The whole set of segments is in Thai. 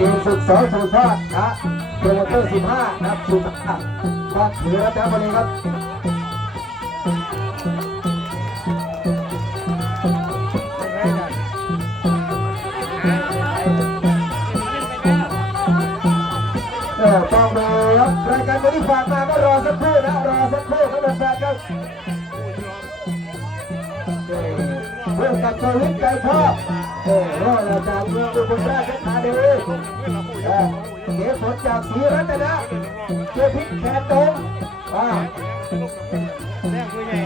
เกมศึกสองสุชาตินะโปรโมเตอร์สิบห้านะครับสุชาติก็ถือรัตนบุรีครับต้องดูครับรายการวันนี้ฝากมาก็รอสักครู่นะรอสักครู่ครับแฟนๆครับ เมื่อกับชีวิตใจชอบเออรอดมาจากเมืองอุบลราชธานีเออเก็บผลจากศรีรัตนะเจ้าพิษแขกตรงอ่า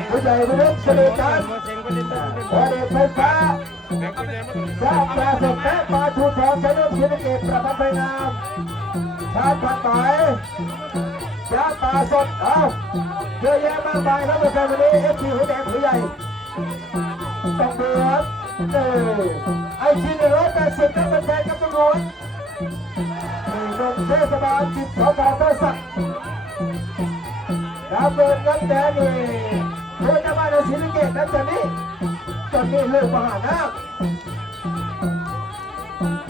ผู้ใหญ่วิรุษเสด็จจันทร์พอเด็กไฟฟ้าเจ้าปลาสดแม่ปลาทูทองชนกศิริเกตประพันธ์ไพงามชาติผัดต่อยยาป่าสด เอ้าเยอะแยะมากมายครับแฟนวันนี้เอฟซีหัวแดงหัวใหญ่ เออไอทีหนึ่งร้อยแปดสิบนั่นเป็นแฟนกับตำรวจนี่นมเทศบาลจิตสพเตอร์สักดาวเบิร์นกันแดนนี่โดยจะมาในศิริเกตนั่นจะนี่ตอนนี้เลิกมหานาค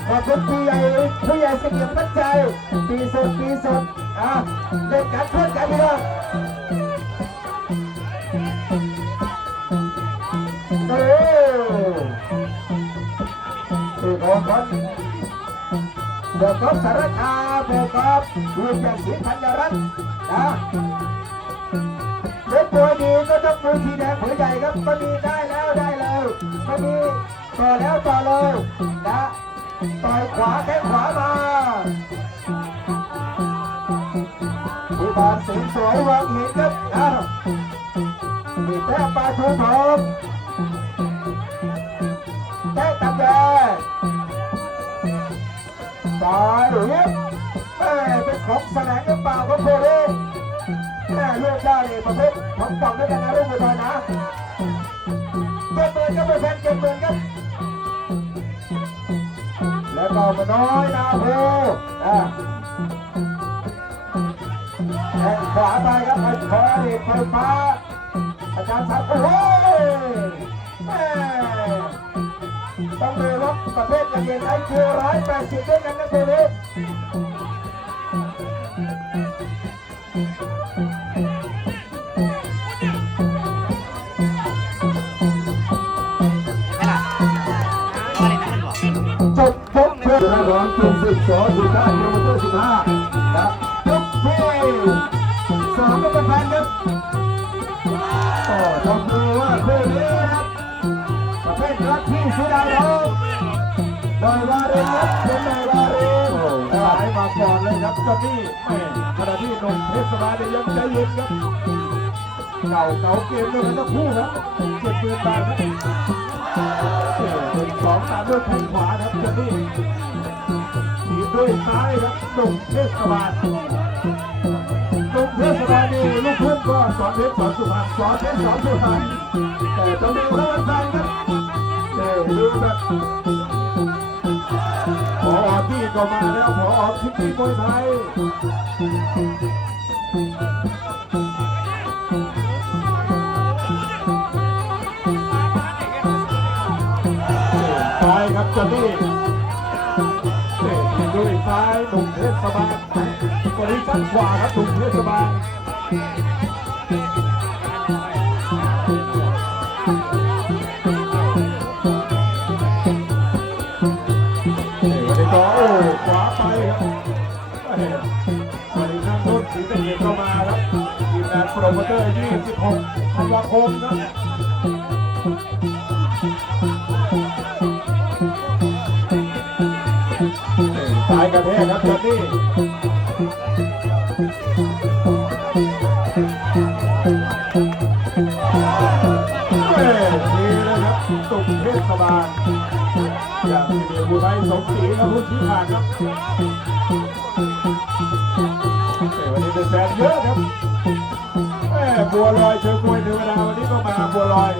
ขอบคุณผู้ใหญ่ผู้ใหญ่เสกียรติปัจจัยปีสดปีสดอะเล่นกันเพื่อนกันพี่น้องเออ คือของคนเดี๋ยวก็สารคาโบกบดูจากสีพันยรัตน์นะเล็กตัวดีก็ต้องมือสีแดงหัวใหญ่ครับก็มีได้แล้วได้เลยก็มีต่อแล้วต่อเลยนะต่อยขวาแข้งขวามาผู้บาลสีสวยวางหินครับนะมีแต้มปลาทูทอง ประเภทของต่องด้วยกันนะลูกบุตรนะเก็บเงินครับเพื่อนเก็บเงินครับ แล้วก็มาน้อยนาโพอะแขนขวาไปครับไอ้ขอเอกไฟฟ้าอาจารย์สักโอ้โหแม่ต้องมีรถประเภทกระเย็นไอ้เคิวร้อยแปดสิบด้วยกันนะคุณนี้ สองสิบห้ากิโลเมตรสิบห้านะยกเที่สองก็เป็นพันครับก็ต้องดูว่าคู่นี้นะครับประเภทรักที่สุดาโลโดอยวาเรนครับเป็นโดยวาเรนหายมาก่อนเลยครับจอนนี่แม่ขณะที่นมเทศบาลเนี่ยยังใจเย็นครับเก่าเก่าเกมด้วยกันทั้งคู่ครับเจ็ดปืนบาทครับเป็นสองตามด้วยแข้งขวาครับจอนนี่ ด้วยซ้ายครับหนุ่มเทศบาลหนุ่มเทศบาลนี่ลูกเพื่อนก็สอนเพชรสอนสุพรรณสอนเพชรสอนสุพรรณแต่ตอนนี้เขาวันจันทร์ครับเออดูแบบพอที่ก็มาแล้วพอทิพย์มวยไทย บริษัทขวาครับหนุ่มเทศบาลวันนี้ก็โอ้ขวาไปครับเอ้ยวันนี้นักโทษสีตะเกียบเข้ามาครับทีมงานโปรโมเตอร์ 26ธันวาคมครับสายกระแทกครับจอนนี่ เลยครับตุกเทศบาลอย่างที่มีบุไทยสมศรีครับผู้ชี้ขาดครับเอ้ยวันนี้เป็นแฟนเยอะครับแม่บัวลอยเชิญมวยเทวดาวันนี้ก็มาบัวลอย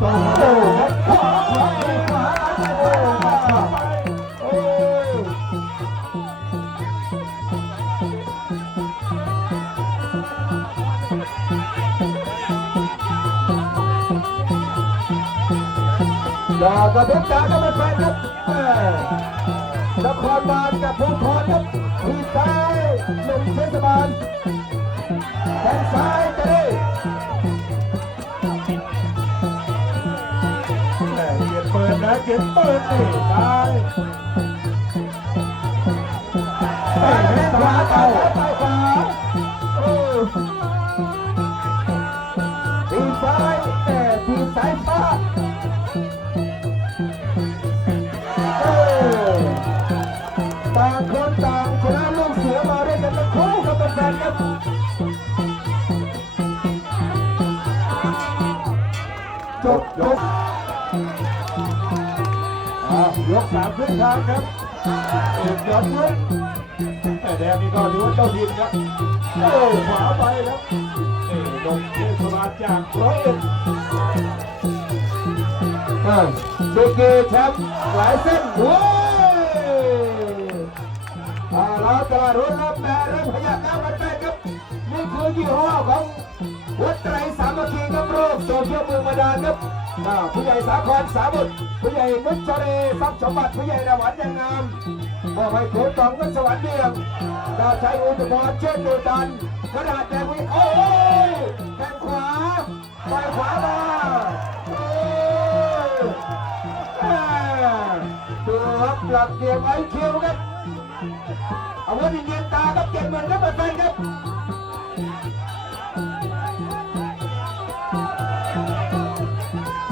โอ้โหครับ ดดอกกระพุ้งตาก็มาแฟนครับนครบาลกับภูทรครับทีซ้ายหนุ่มเทศบาลแทงซ้ายจะได้เกียรติเปิดนะเกียรติเปิดนี่ซ้ายแข้งขวาต่อซ้ายขวา สามขึ้นทางครับเอกยอดยุทธแต่แดงนี่ก็ถือว่าเจ้าดินครับโอ้ขวาไปครับนี่ลงเทศบาลจากร้อยเอ็ดดูเกแชมป์หลายเส้นโว้ยอาเราตาดรุ่นรับแม่เริ่มพยักหน้ากันไปครับนี่คือยี่ห้อของวัดไตรสามัคคีกับโรคโซเชียลมือมาดานครับ ผู้ใหญ่สาครสาบุตรผู้ใหญ่นุชเรทรัพย์สมบัติผู้ใหญ่ระหวันยังงามมอบให้โขนตองกันสวรรค์เดียงดาวชัยอุตมรเช่นดียวกันกระดาษแดงวิโอ้ยแข้งขวาไปขวามาโอ้ยดูครับหลักเกียร์ไอคิวครับเอาไว้เงียนตาครับเก่งเหมือนครับแฟนครับ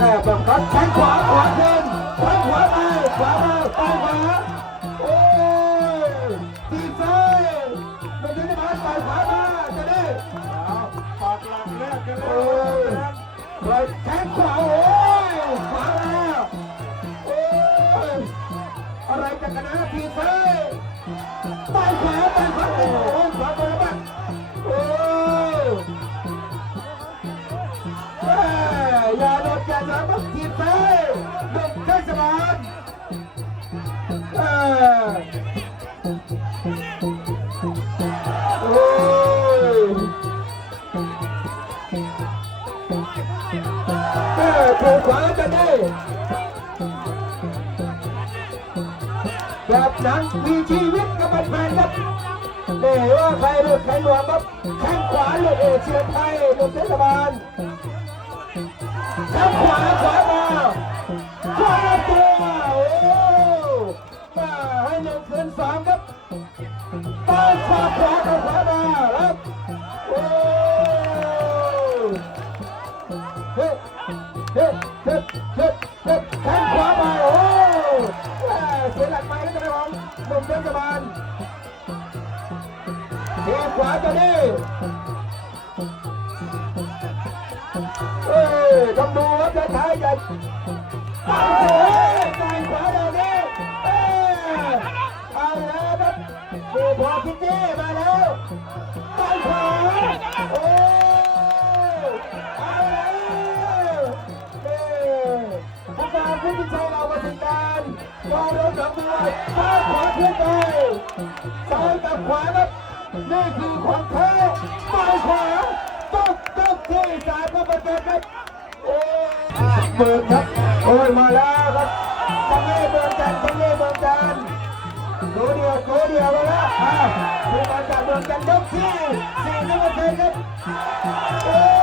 แม่บังคับแข้งขวาขวาขึ้นขวาขวาไปขวามาไปขวาโอ้ยตีซ้ายมันจะได้มาไปขวามาจะได้เอาปากหลังแรกกันแล้โอ้ยไปแข้งขวาโอ้ยขวาแล้วโอ้ยอะไรจะกันนะทีเซ่ไป เออถูกขวาจะได้แบบนั้นมีชีวิตกับมันแฟนครับเดี๋ยวว่าใครหลุดใครหลวมครับแข้งขวาหลุดเอเชียไทยหลุดเทศบาลแข้งขวาขวา เฮ้เฮ้เฮ้เฮ้เฮ้แข้งขวาไปโอ้เสียหลักไปก็จะได้ของหนุ่มเทศบาลทีขวาจะได้เฮ้ยต้องดูว่าจะท้ายจะ ซ้ายขวาขึ้นไปซ้ายกับขวาครับนี่คือของแท้ไปขวาตุ๊กตุ๊กที่สายก็มาเจอครับโอ้ยเปิดครับโอ้ยมาแล้วครับตังเล่เมืองจันทร์ตังเล่เมืองจันทร์ตัวเดียวตัวเดียวไปแล้วอ่าผู้มาจากเมืองจันยกที่สี่นักเตะครับ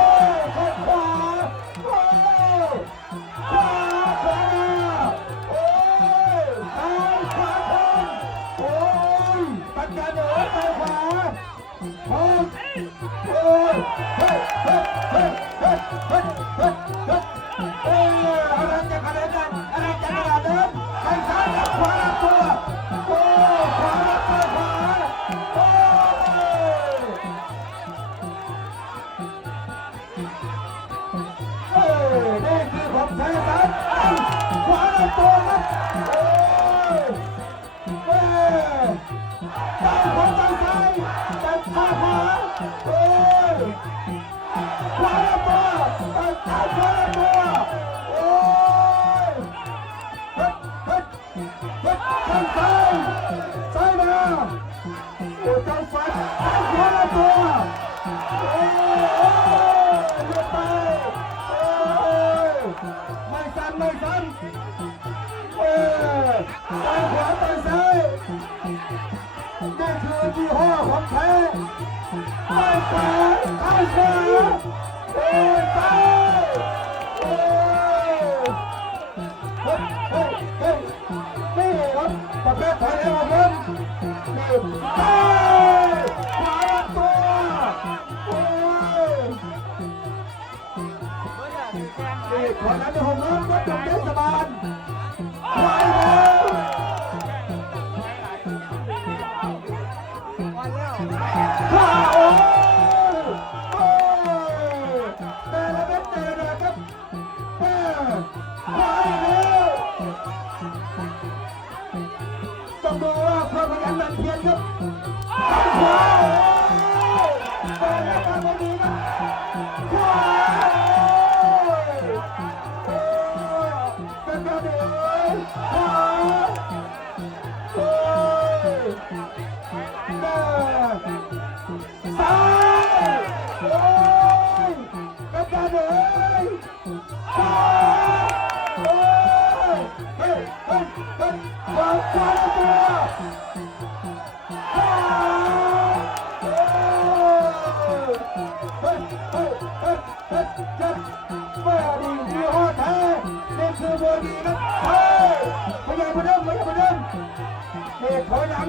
นี่ขอรับในหงเงินกัดดเทศบาล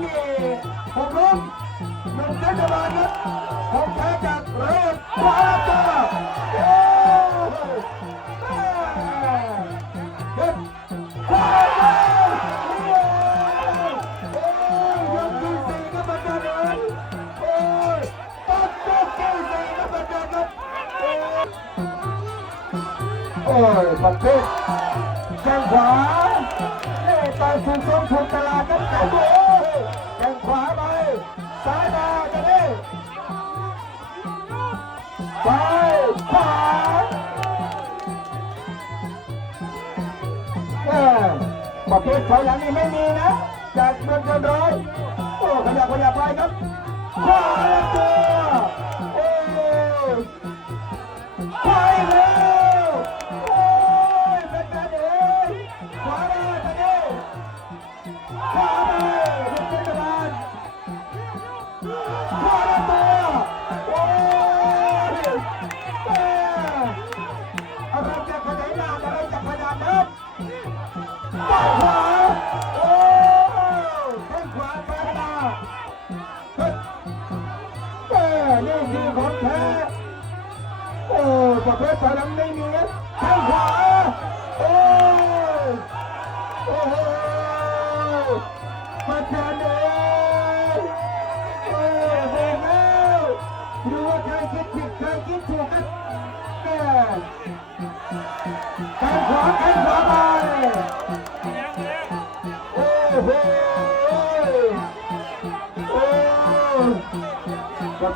ที่ผมล้มหนุ่มเทศบาลครับผมแพ้จากโรดวาตาโอ้เด็ดวาตาโอ้ยปัดเทศแข้งขวาเล่ตาสูงสูงชนตลาดกันแต่โอ้ ประเภทอย่างนี้ไม่มีนะจากเมืองชนร้อยโอ้ขยับขยับไปครับ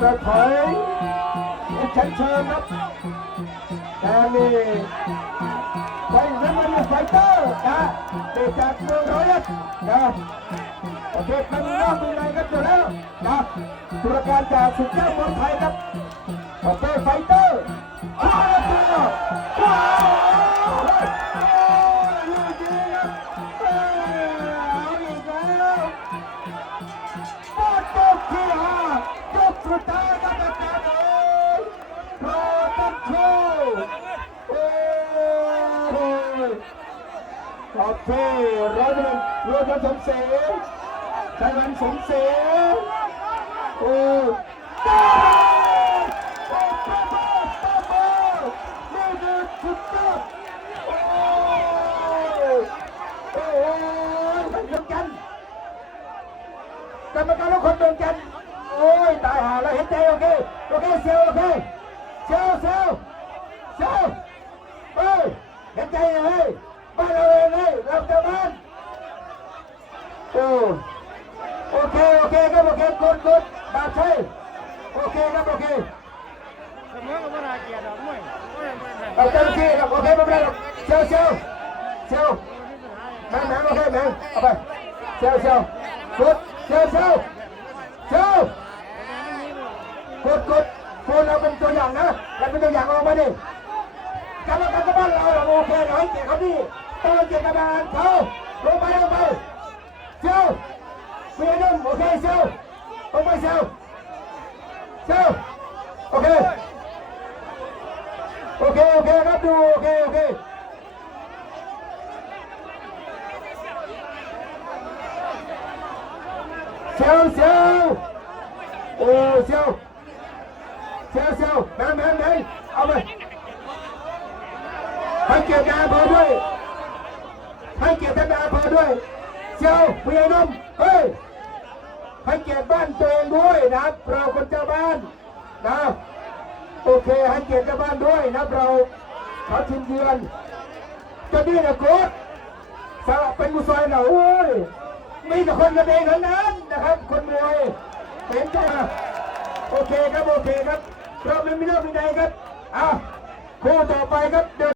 ปิดเผยเอ็ชันเชิญครับแต่นี่ไปน้ำมันไฟเตอร์นะเด็จากเมืองร้อยเอ็นะประเทศมันนอกมีในกันอยู่แล้วนะตุรการจากสุดยอดเมืองไทยครับประเภทไฟเตอร์ บที่ร้อยหนึ่งรุ่นสมศรีชัยวันสมศรีโอ้กรรมการทุกคนโดนกัน โอ้ย ตายหาแล้วเห็นใจโอเค โอเคเซลโอเคเซลเซล เพื่อนน้อยเกียรติเขาดีต้องเกียรติกระดานเขาลงไปลงไปเซลเวียนุ่มโอเคเซลลงไปเซลเซลโอเคโอเคโอเคครับดูโอเคโอเคเซลเซลโอ้เซลเซลเซลแบนแบนแบนเอาไป ให้เกียรตินายอำเภอด้วยให้เกียรติท่านนายอำเภอด้วยเซียวผู้ใหญ่นมเฮ้ยให้เกียรติบ้านตัวเองด้วยนะครับ เราคนเจ้าบ้านนะโอเคให้เกียรติเจ้าบ้านด้วยนะเราเขาชิมเยือนเจะนี่นะโค้ชสาเป็นมุสลิมนะโอ้ยมีแต่คนกันเองทั้งนั้นนะครับ คนมวยเห็นใจมาโอเคครับโอเคครับเราไม่มีเรื่องมีใดครับอ้าคู่ต่อไปครับเดิน